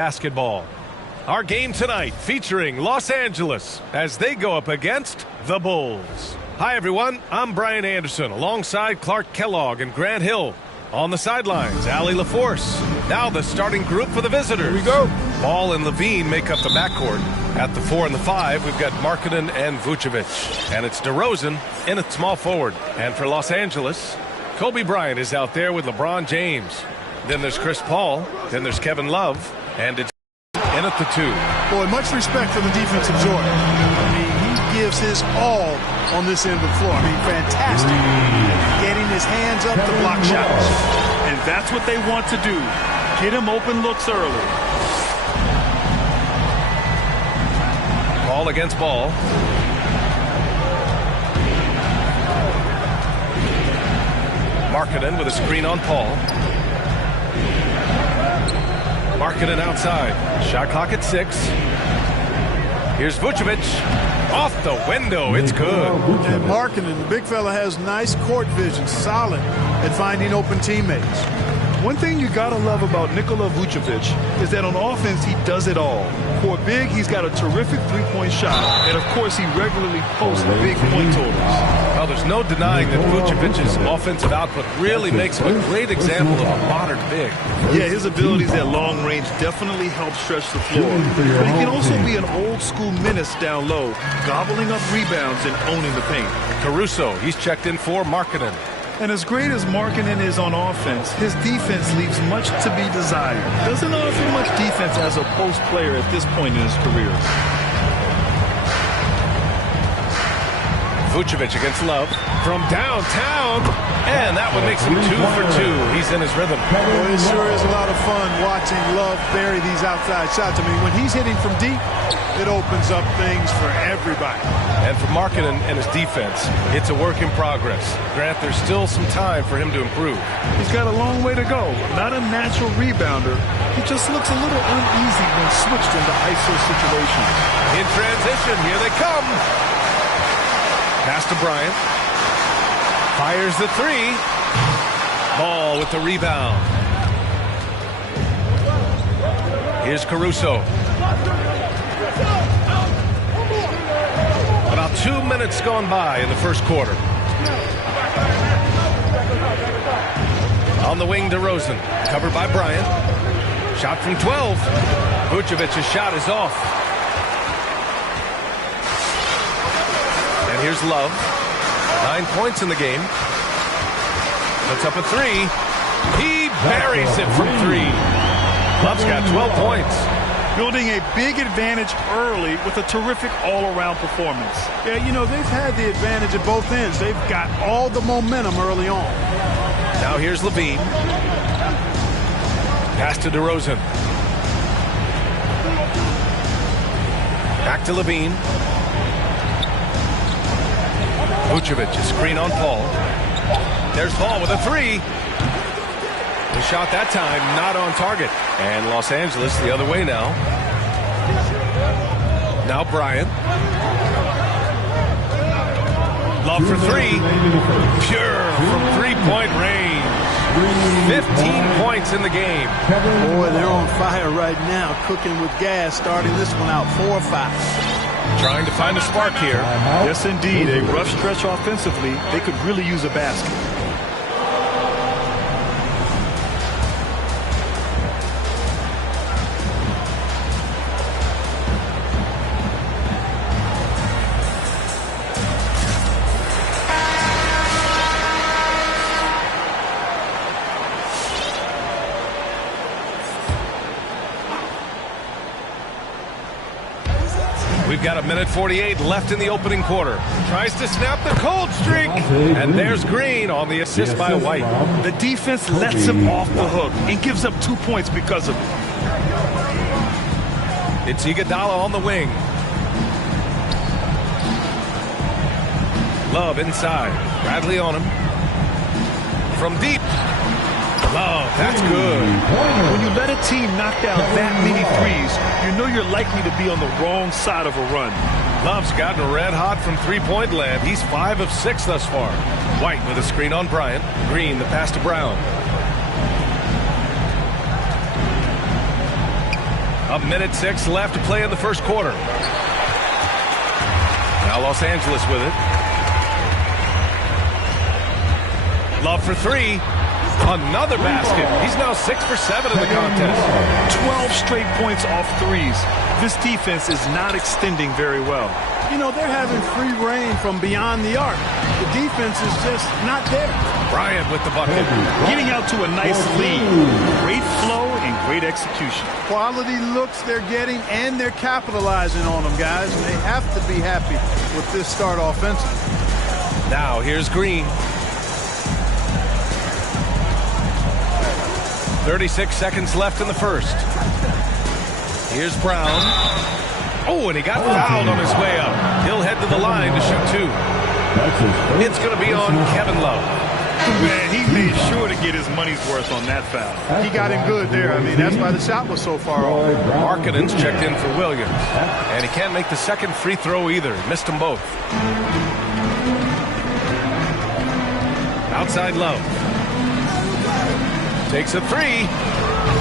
Basketball. Our game tonight featuring Los Angeles as they go up against the Bulls. Hi everyone, I'm Brian Anderson alongside Clark Kellogg and Grant Hill. On the sidelines, Allie LaForce. Now the starting group for the visitors. Here we go. Ball and Levine make up the backcourt. At the 4 and the 5, we've got Markkanen and Vucevic. And it's DeRozan in at small forward. And for Los Angeles, Kobe Bryant is out there with LeBron James. Then there's Chris Paul. Then there's Kevin Love. And it's in at the 2. Boy, much respect for the defensive Jordan. I mean, he gives his all on this end of the floor. I mean, fantastic. Getting his hands up to block shots. And that's what they want to do. Get him open looks early. Ball against ball. Markkanen with a screen on Paul. Markkanen outside. Shot clock at 6. Here's Vucevic. Off the window. It's good. And Markkanen, the big fella, has nice court vision. Solid at finding open teammates. One thing you gotta love about Nikola Vucevic is that on offense he does it all. For a big, he's got a terrific three-point shot, and of course he regularly posts big point totals. Well, there's no denying that Vucevic's offensive output really makes him a great example of a modern big. Yeah, his abilities at long range definitely help stretch the floor. But he can also be an old-school menace down low, gobbling up rebounds and owning the paint. Caruso, he's checked in for Markkanen. And as great as Markkanen is on offense, his defense leaves much to be desired. Doesn't offer much defense as a post player at this point in his career. Vucevic against Love from downtown, and that one makes him 2 for 2. He's in his rhythm. Boy, it sure is a lot of fun watching Love bury these outside shots. I mean, when he's hitting from deep, it opens up things for everybody. And for Markkanen and his defense, it's a work in progress. Grant, there's still some time for him to improve. He's got a long way to go. Not a natural rebounder. He just looks a little uneasy when switched into ISO situations. In transition, here they come. Pass to Bryant. Fires the 3. Ball with the rebound. Here's Caruso. About 2 minutes gone by in the first quarter. On the wing, DeRozan. Covered by Bryant. Shot from 12. Vucevic's shot is off. And here's Love. 9 points in the game. Puts up a 3. He buries it from 3. Love's got 12 points. Building a big advantage early with a terrific all-around performance. Yeah, you know, they've had the advantage at both ends. They've got all the momentum early on. Now here's Levine. Pass to DeRozan. Back to Levine. Vucevic, a screen on Paul. There's Paul with a 3. The shot that time not on target. And Los Angeles the other way now. Now Bryant. Love for 3. Pure from three-point range. 15 points in the game. Boy, they're on fire right now, cooking with gas, starting this one out 4 or 5. Trying to find a spark here. Yes, indeed. A rough stretch offensively. They could really use a basket. We've got 1:48 left in the opening quarter. Tries to snap the cold streak. And there's Green on the assist by White. The defense lets him off the hook and gives up 2 points because of it. It's Iguodala on the wing. Love inside. Bradley on him. From deep. Love, that's good. When you let a team knock down that many threes, you know you're likely to be on the wrong side of a run. Love's gotten red hot from three-point land. He's 5 of 6 thus far. White with a screen on Bryant. Green, the pass to Brown. 1:06 left to play in the first quarter. Now Los Angeles with it. Love for three. Another basket. He's now 6 for 7 in the contest. 12 straight points off threes. This defense is not extending very well. You know, they're having free reign from beyond the arc. The defense is just not there. Bryant with the bucket. Getting out to a nice lead. Great flow and great execution. Quality looks they're getting, and they're capitalizing on them, guys. And they have to be happy with this start offensively. Now here's Green. 36 seconds left in the first. Here's Brown. Oh, and he got fouled on his way up. He'll head to the line to shoot two. It's going to be on Kevin Love. Man, he made sure to get his money's worth on that foul. He got him good there. I mean, that's why the shot was so far off. Markkanen's checked in for Williams. And he can't make the second free throw either. Missed them both. Outside Love. Takes a three.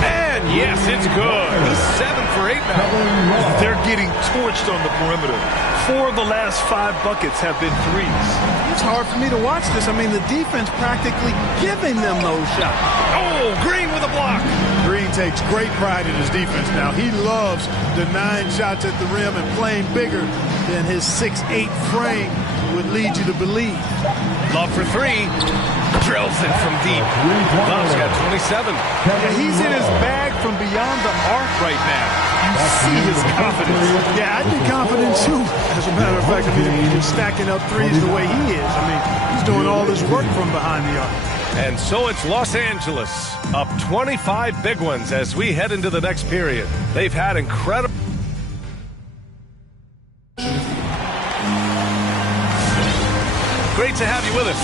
And yes, it's good. He's 7 for 8 now. They're getting torched on the perimeter. 4 of the last 5 buckets have been threes. It's hard for me to watch this. I mean, the defense practically giving them those shots. Oh, Green with a block. Green takes great pride in his defense now. He loves the 9 shots at the rim and playing bigger than his 6'8" frame would lead you to believe. Love for three. Drills it from deep. Love's got 27. Yeah, he's in his bag from beyond the arc right now. You see his confidence. Yeah, I'd be confident too. As a matter of fact, I mean, he's stacking up threes the way he is. I mean, he's doing all this work from behind the arc. And so it's Los Angeles up 25 big ones as we head into the next period. They've had incredible. Great to have you with us.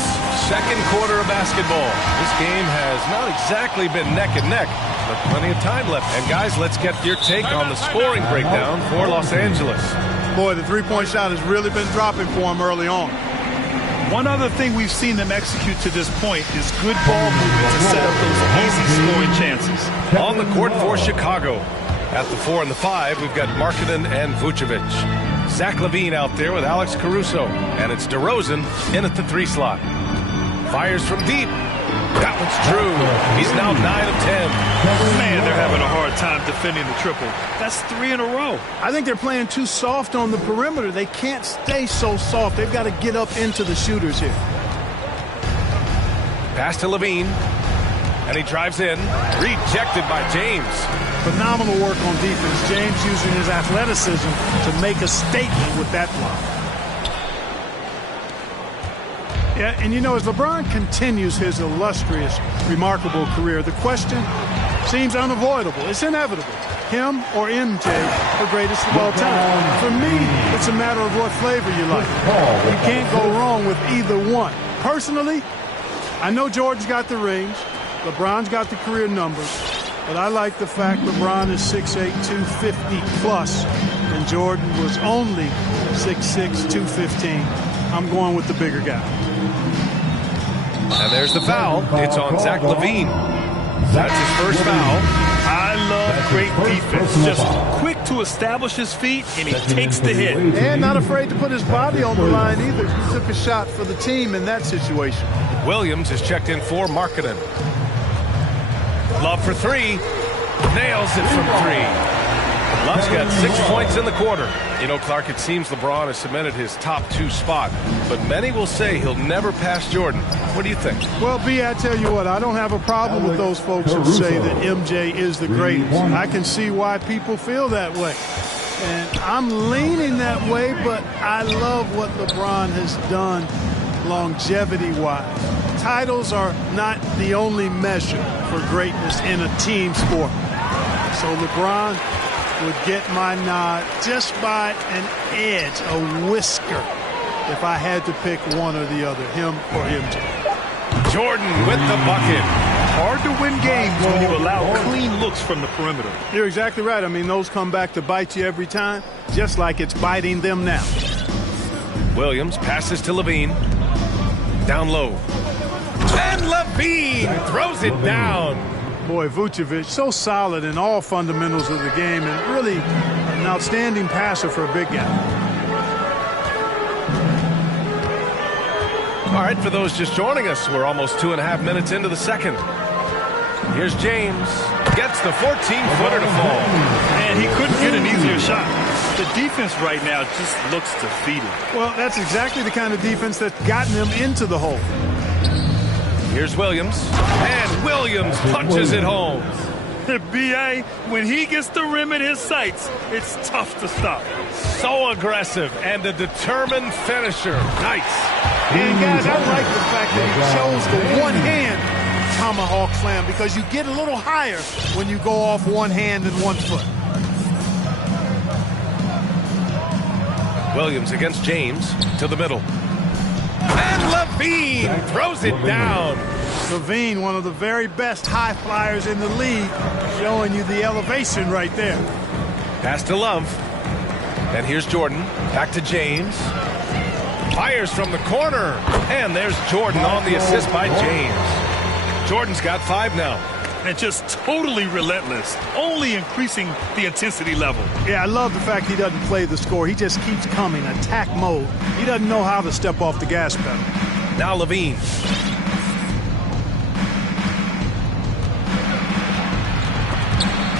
Second quarter of basketball. This game has not exactly been neck and neck, but plenty of time left. And guys, let's get your take on the scoring breakdown for Los Angeles. Boy, the three-point shot has really been dropping for him early on. One other thing we've seen them execute to this point is good ball movement to set up those easy scoring chances. On the court for Chicago. At the 4 and the 5, we've got Markkanen and Vucevic. Zach LaVine out there with Alex Caruso. And it's DeRozan in at the 3 slot. Fires from deep. That one's true. He's now 9 of 10. Man, they're having a hard time defending the triple. That's 3 in a row. I think they're playing too soft on the perimeter. They can't stay so soft. They've got to get up into the shooters here. Pass to LaVine. And he drives in. Rejected by James. Phenomenal work on defense. James using his athleticism to make a statement with that block. Yeah, and you know, as LeBron continues his illustrious, remarkable career, the question seems unavoidable. It's inevitable. Him or MJ, the greatest of all time. For me, it's a matter of what flavor you like. You can't go wrong with either one. Personally, I know Jordan's got the rings. LeBron's got the career numbers. But I like the fact LeBron is 6'8", 250 plus, and Jordan was only 6'6", 215. I'm going with the bigger guy. And there's the foul. It's on Zach LaVine. That's his first foul. I love great defense. Just quick to establish his feet, and he takes the hit. And not afraid to put his body on the line either. He took a shot for the team in that situation. Williams is checked in for Markkanen. Love for three. Nails it from 3. Love's got 6 points in the quarter. You know, Clark, it seems LeBron has cemented his top 2 spot, but many will say he'll never pass Jordan. What do you think? Well, B, I tell you what, I don't have a problem with those folks who say that MJ is the greatest. I can see why people feel that way. And I'm leaning that way, but I love what LeBron has done longevity-wise. Titles are not the only measure for greatness in a team sport. So LeBron would get my nod just by an edge, a whisker, if I had to pick one or the other, him or MJ. Jordan with the bucket. Hard to win games when you allow clean looks from the perimeter. You're exactly right. I mean, those come back to bite you every time, just like it's biting them now. Williams passes to LaVine. Down low. And LaVine throws it down. Boy, Vucevic, so solid in all fundamentals of the game and really an outstanding passer for a big guy. All right, for those just joining us, we're almost 2.5 minutes into the second. Here's James. Gets the 14-footer to fall. And he couldn't get an easier shot. The defense right now just looks defeated. Well, that's exactly the kind of defense that's gotten them into the hole. Here's Williams. And Williams punches it home. B.A., when he gets the rim in his sights, it's tough to stop. So aggressive and a determined finisher. Nice. And, guys, I like the fact that he chose the one-hand tomahawk slam because you get a little higher when you go off one hand and 1 foot. Williams against James to the middle. And Levine throws it down. Levine, one of the very best high flyers in the league, showing you the elevation right there. Pass to Love. And here's Jordan. Back to James. Fires from the corner. And there's Jordan on the assist by James. Jordan's got 5 now. And just totally relentless, only increasing the intensity level. Yeah, I love the fact he doesn't play the score. He just keeps coming, attack mode. He doesn't know how to step off the gas pedal. Now Levine.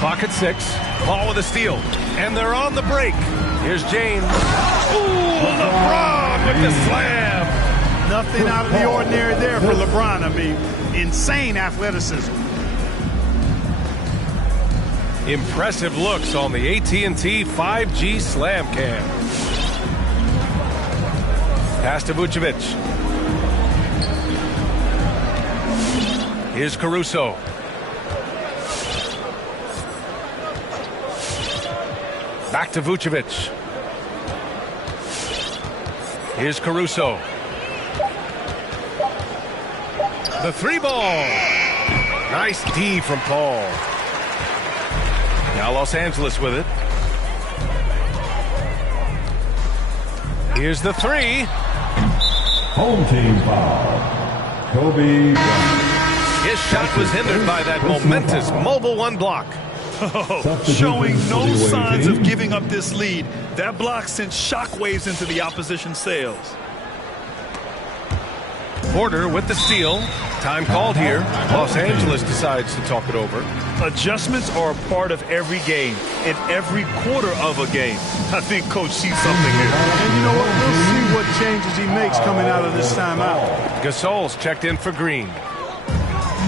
Clock at 6. Ball with a steal. And they're on the break. Here's James. Ooh, LeBron with the slam. Nothing out of the ordinary there for LeBron. I mean, insane athleticism. Impressive looks on the AT&T 5G Slam Cam. Pass to Vucevic. Here's Caruso. Back to Vucevic. Here's Caruso. The 3 ball. Nice D from Paul. Now Los Angeles with it. Here's the 3. Home team foul. Kobe Bryant. His shot was hindered by that momentous mobile 1 block. Showing no signs of giving up this lead. That block sent shockwaves into the opposition sails. Porter with the steal. Time called here. Los Angeles decides to talk it over. Adjustments are a part of every game, in every quarter of a game. I think Coach sees something here. And you know what? We'll see what changes he makes coming out of this timeout. Gasol's checked in for Green.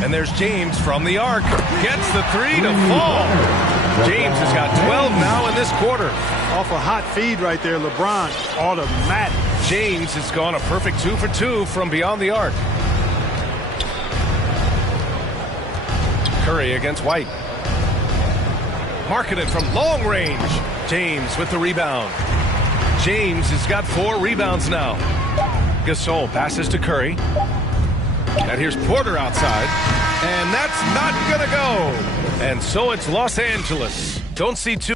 And there's James from the arc. Gets the 3 to fall. James has got 12 now in this quarter. Off a hot feed right there, LeBron. Automatic. James has gone a perfect 2 for 2 from beyond the arc. Curry against White. Marking it from long range. James with the rebound. James has got 4 rebounds now. Gasol passes to Curry. And here's Porter outside. And that's not going to go. And so it's Los Angeles. Don't see too.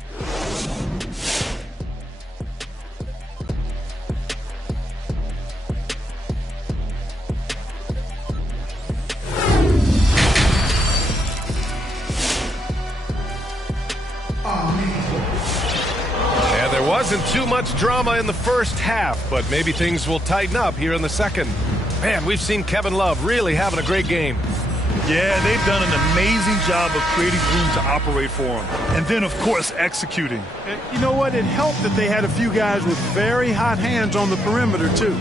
And there wasn't too much drama in the first half, but maybe things will tighten up here in the second. Man, we've seen Kevin Love really having a great game. Yeah, they've done an amazing job of creating room to operate for him. And then, of course, executing. You know what? It helped that they had a few guys with very hot hands on the perimeter, too.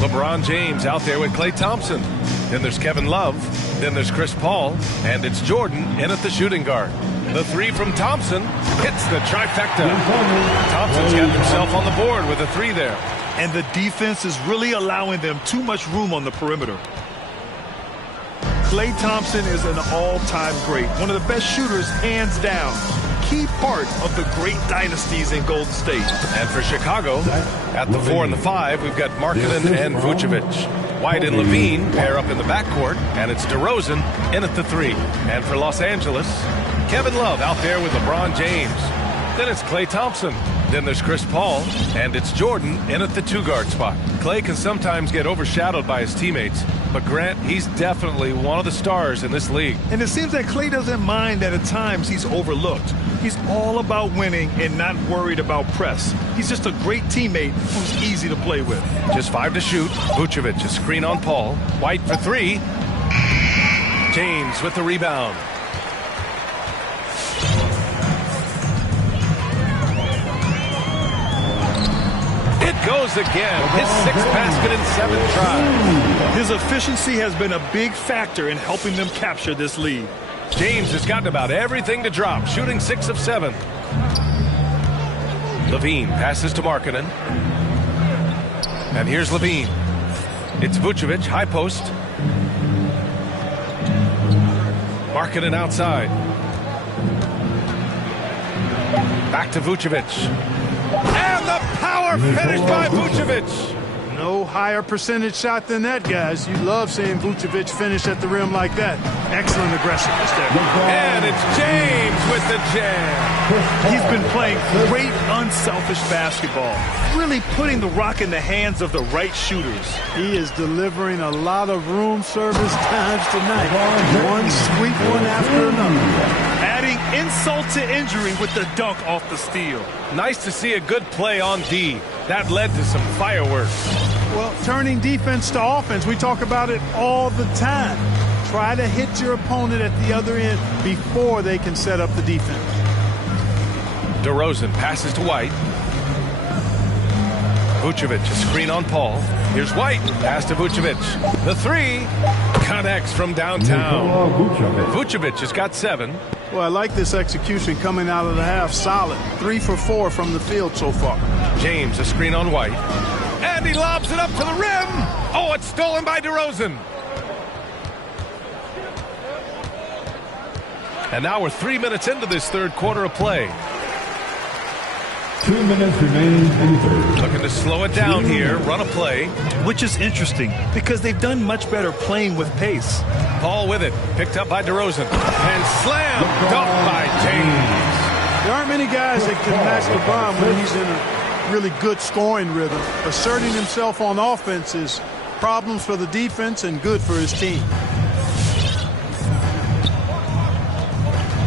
LeBron James out there with Klay Thompson. Then there's Kevin Love. Then there's Chris Paul. And it's Jordan in at the shooting guard. The 3 from Thompson hits the trifecta. Thompson's got himself on the board with a 3 there. And the defense is really allowing them too much room on the perimeter. Klay Thompson is an all-time great, one of the best shooters, hands down. Key part of the great dynasties in Golden State. And for Chicago, at the 4 and the 5, we've got Markkanen and Vucevic. White and Levine pair up in the backcourt, and it's DeRozan in at the 3. And for Los Angeles, Kevin Love out there with LeBron James. Then it's Klay Thompson. Then there's Chris Paul, and it's Jordan in at the 2-guard spot. Clay can sometimes get overshadowed by his teammates, but Grant, he's definitely one of the stars in this league. And it seems that Clay doesn't mind that at times he's overlooked. He's all about winning and not worried about press. He's just a great teammate who's easy to play with. Just 5 to shoot. Vucevic, a screen on Paul. White for 3. James with the rebound. It goes again. His 6th basket in 7 tries. His efficiency has been a big factor in helping them capture this lead. James has gotten about everything to drop, shooting 6 of 7. Levine passes to Markkanen. And here's Levine. It's Vucevic, high post. Markkanen outside. Back to Vucevic. And the power finish by Vucevic. No higher percentage shot than that, guys. You love seeing Vucevic finish at the rim like that. Excellent aggressiveness there. And it's James with the jam. He's been playing great unselfish basketball, really putting the rock in the hands of the right shooters. He is delivering a lot of room service times tonight. One sweet one after another. Adding insult to injury with the dunk off the steal. Nice to see a good play on D. That led to some fireworks. Well, turning defense to offense, we talk about it all the time. Try to hit your opponent at the other end before they can set up the defense. DeRozan passes to White. Vucevic, a screen on Paul. Here's White, pass to Vucevic. The 3 connects from downtown. Vucevic has got 7. Well, I like this execution coming out of the half. Solid. 3 for 4 from the field so far. James, a screen on White. And he lobs it up to the rim. Oh, it's stolen by DeRozan. And now we're 3 minutes into this 3rd quarter of play. 2 minutes remaining in the 3rd. Looking to slow it down here, run a play. Which is interesting because they've done much better playing with pace. Paul with it, picked up by DeRozan. And slam, dunked by James. There aren't many guys that can match LeBron when he's in a really good scoring rhythm. Asserting himself on offense is problems for the defense and good for his team.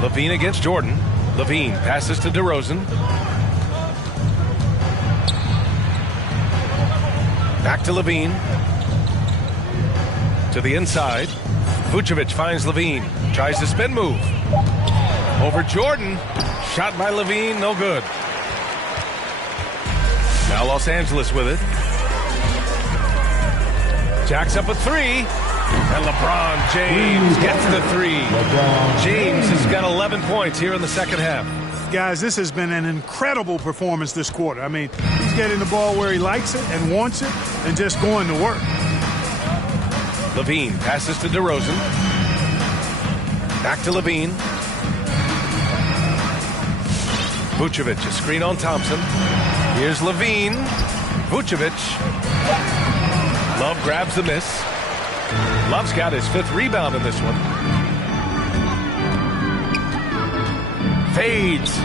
Levine against Jordan. Levine passes to DeRozan. Back to Levine. To the inside. Vucevic finds Levine. Tries to spin move. Over Jordan. Shot by Levine, no good. Now Los Angeles with it. Jacks up a 3. And LeBron James gets the 3. James has got 11 points here in the 2nd half. Guys, this has been an incredible performance this quarter. I mean, he's getting the ball where he likes it and wants it and just going to work. Levine passes to DeRozan. Back to Levine. Vucevic, a screen on Thompson. Here's Levine. Vucevic. Love grabs the miss. Love's got his 5th rebound in this one. Fades.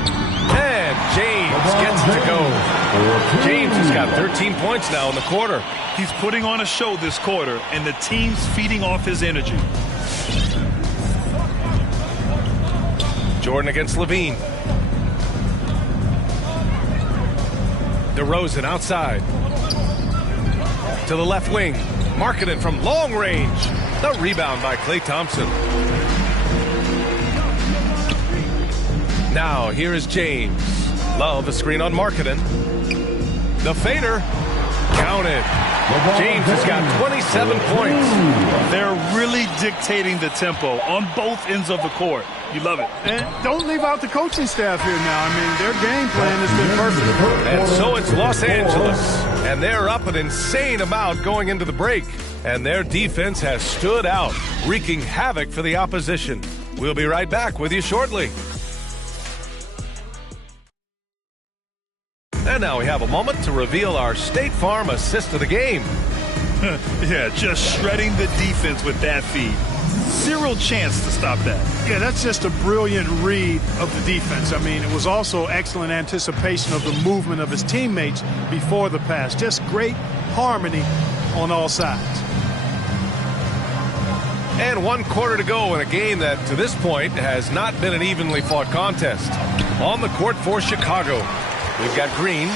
And James gets it to go. James has got 13 points now in the quarter. He's putting on a show this quarter, and the team's feeding off his energy. Jordan against Levine. DeRozan outside. To the left wing. Markkanen from long range. The rebound by Klay Thompson. Now here is James. Love a screen on Markkanen. The fader. Counted. James has got 27 points. They're really dictating the tempo on both ends of the court. You love it. And don't leave out the coaching staff here now. I mean, their game plan has been perfect. And so it's Los Angeles. And they're up an insane amount going into the break. And their defense has stood out, wreaking havoc for the opposition. We'll be right back with you shortly. And now we have a moment to reveal our State Farm assist of the game. Yeah, just shredding the defense with that feed. Zero chance to stop that. Yeah, that's just a brilliant read of the defense. I mean, it was also excellent anticipation of the movement of his teammates before the pass. Just great harmony on all sides. And 1 quarter to go in a game that, to this point, has not been an evenly fought contest. On the court for Chicago, we've got Green,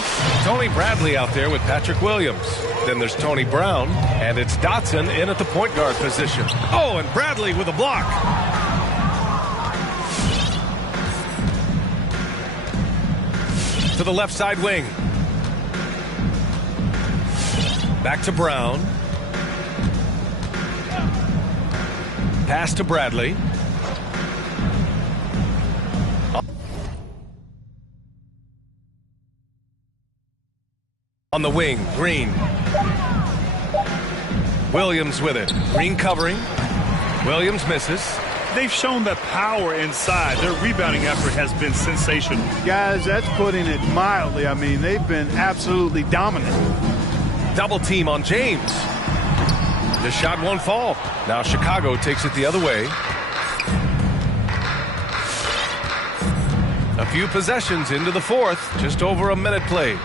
Tony Bradley out there with Patrick Williams. Then there's Tony Brown, and it's Dotson in at the point guard position. Oh, and Bradley with a block. To the left side wing. Back to Brown. Pass to Bradley. On the wing, Green. Williams with it. Green covering. Williams misses. They've shown that power inside. Their rebounding effort has been sensational. Guys, that's putting it mildly. I mean, they've been absolutely dominant. Double team on James. The shot won't fall. Now Chicago takes it the other way. A few possessions into the fourth. Just over a minute played.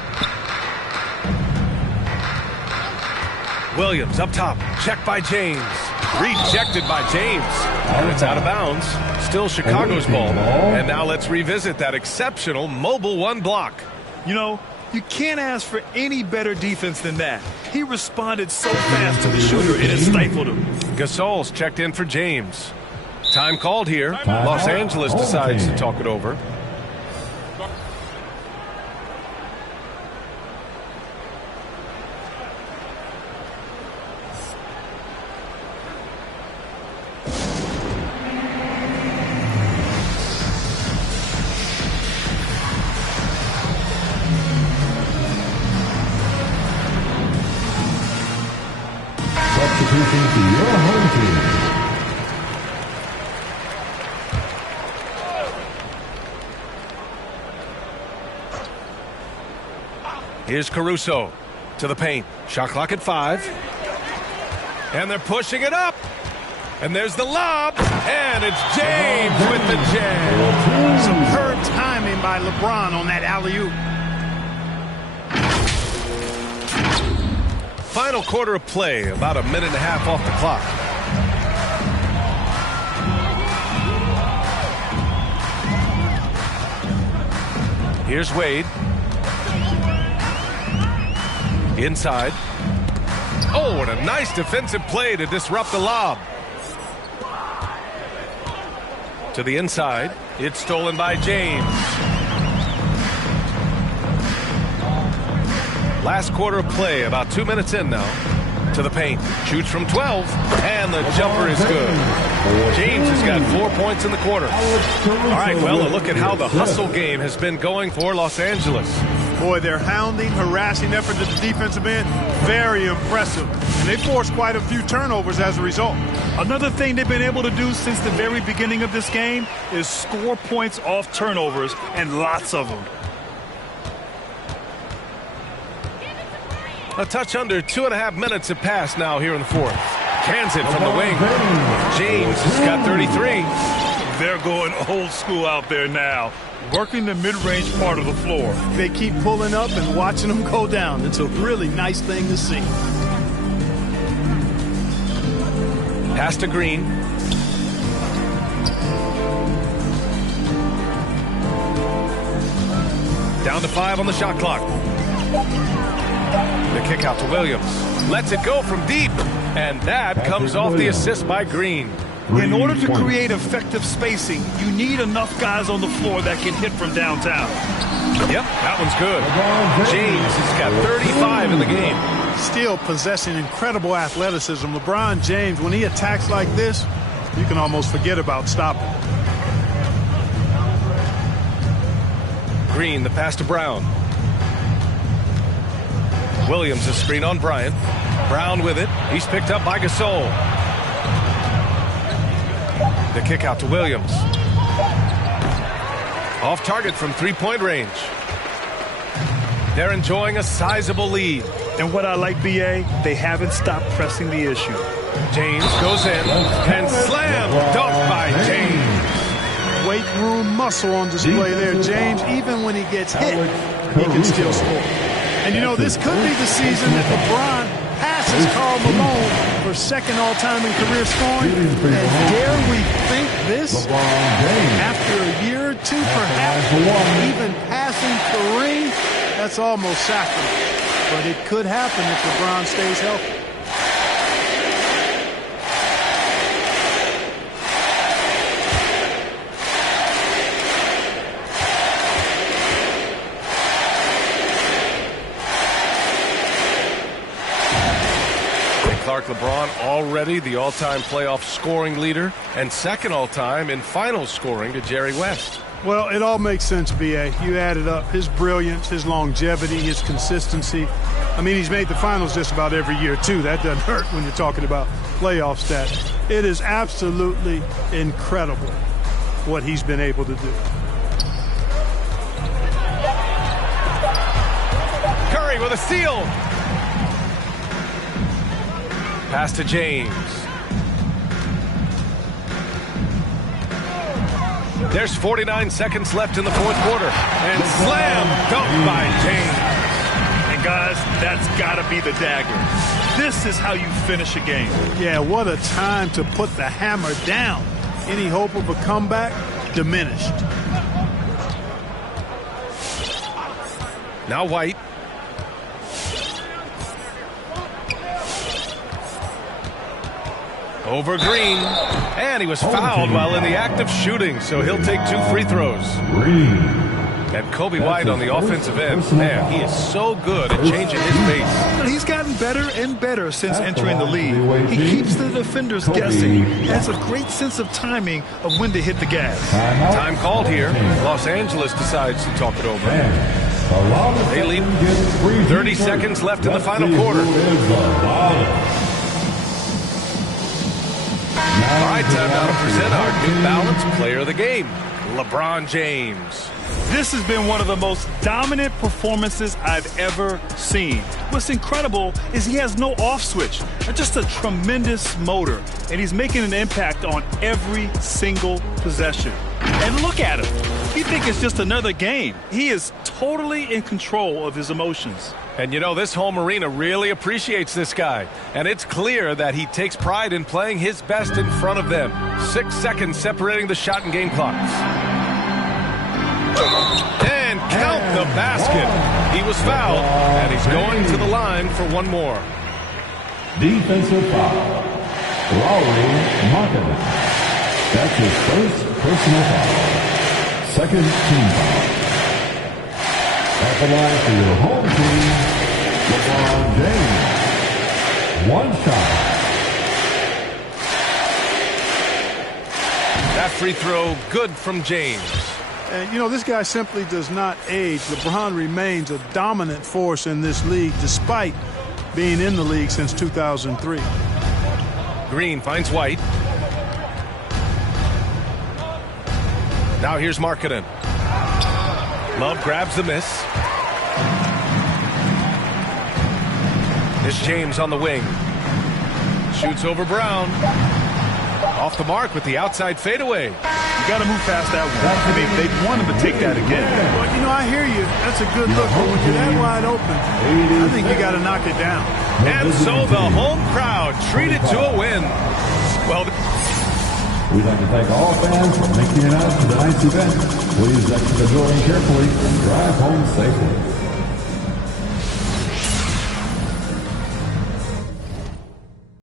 Williams up top. Checked by James. Rejected by James. And it's out of bounds. Still Chicago's ball. And now let's revisit that exceptional mobile one block. You know, you can't ask for any better defense than that. He responded so fast to the shooter, it stifled him. Gasol's checked in for James. Time called here. Los Angeles decides to talk it over. Substitution to your home team. Here's Caruso to the paint. Shot clock at 5. And they're pushing it up. And there's the lob. And it's James with the jam. Superb timing by LeBron on that alley-oop. Final quarter of play, about a minute and a half off the clock. Here's Wade. Inside. Oh, and a nice defensive play to disrupt the lob. To the inside. It's stolen by James. Last quarter of play, about 2 minutes in now. To the paint. Shoots from 12. And the jumper is good. James has got 4 points in the quarter. All right, well, a look at how the hustle game has been going for Los Angeles. Boy, their hounding, harassing effort at the defensive end, very impressive. And they forced quite a few turnovers as a result. Another thing they've been able to do since the very beginning of this game is score points off turnovers, and lots of them. A touch under 2.5 minutes have passed now here in the fourth. Cans it from the wing. James has got 33. They're going old school out there now, working the mid-range part of the floor. They keep pulling up and watching them go down. It's a really nice thing to see. Pass to Green. Down to 5 on the shot clock. The kick out to Williams. Lets it go from deep. And that comes off the assist by Green. In order to create effective spacing, you need enough guys on the floor that can hit from downtown. Yep, that one's good. James has got 35 in the game. Still possessing incredible athleticism. LeBron James, when he attacks like this, you can almost forget about stopping. Green, the pass to Brown. Williams, a screen on Bryant. Brown with it. He's picked up by Gasol. The kick out to Williams. Off target from three-point range. They're enjoying a sizable lead. And what I like, B.A., they haven't stopped pressing the issue. James goes in and slam dunk by James. Weight room muscle on display there, James. Even when he gets hit, he can still score. And you know, this could be the season that LeBron passes Karl Malone for second all-time in career scoring. And dare we think this? After a year or two, perhaps, even passing Kareem, that's almost sacrilege. But it could happen if LeBron stays healthy. Clark LeBron already the all-time playoff scoring leader and second all-time in finals scoring to Jerry West. Well, it all makes sense, B.A. You added up his brilliance, his longevity, his consistency. I mean, he's made the finals just about every year, too. That doesn't hurt when you're talking about playoff stats. It is absolutely incredible what he's been able to do. Curry with a steal. Pass to James. There's 49 seconds left in the fourth quarter. And slam dunk by James. And guys, that's got to be the dagger. This is how you finish a game. Yeah, what a time to put the hammer down. Any hope of a comeback? Diminished. Now White. Over Green, and he was fouled while in the act of shooting, so he'll take 2 free throws. And Kobe White on the offensive end, man, he is so good at changing his pace. But he's gotten better and better since entering the league. He keeps the defenders guessing, has a great sense of timing of when to hit the gas. Time called here. Los Angeles decides to talk it over. They lead 30 seconds left in the final quarter. All right, time now to present our New Balance Player of the Game, LeBron James. This has been one of the most dominant performances I've ever seen. What's incredible is he has no off switch, just a tremendous motor, and he's making an impact on every single possession. And look at him. You think it's just another game. He is totally in control of his emotions. And you know, this home arena really appreciates this guy. And it's clear that he takes pride in playing his best in front of them. 6 seconds separating the shot and game clocks. And count the basket. He was fouled, and he's going to the line for one more. Defensive foul. Markkanen. That's his first personal foul. Second team foul. At the line for your home team, LeBron James. One shot. That free throw good from James. And, you know, this guy simply does not age. LeBron remains a dominant force in this league despite being in the league since 2003. Green finds White. Now here's Markkanen. Love grabs the miss. There's James on the wing. Shoots over Brown. Off the mark with the outside fadeaway. You got to move past that one. I mean, they want him to take that again. Well, you know, I hear you. That's a good look. But when you're that wide open, I think you got to knock it down. And so the home crowd treated to a win. Well, we'd like to thank all fans for making it out to tonight's event. Please exit the building carefully and drive home safely.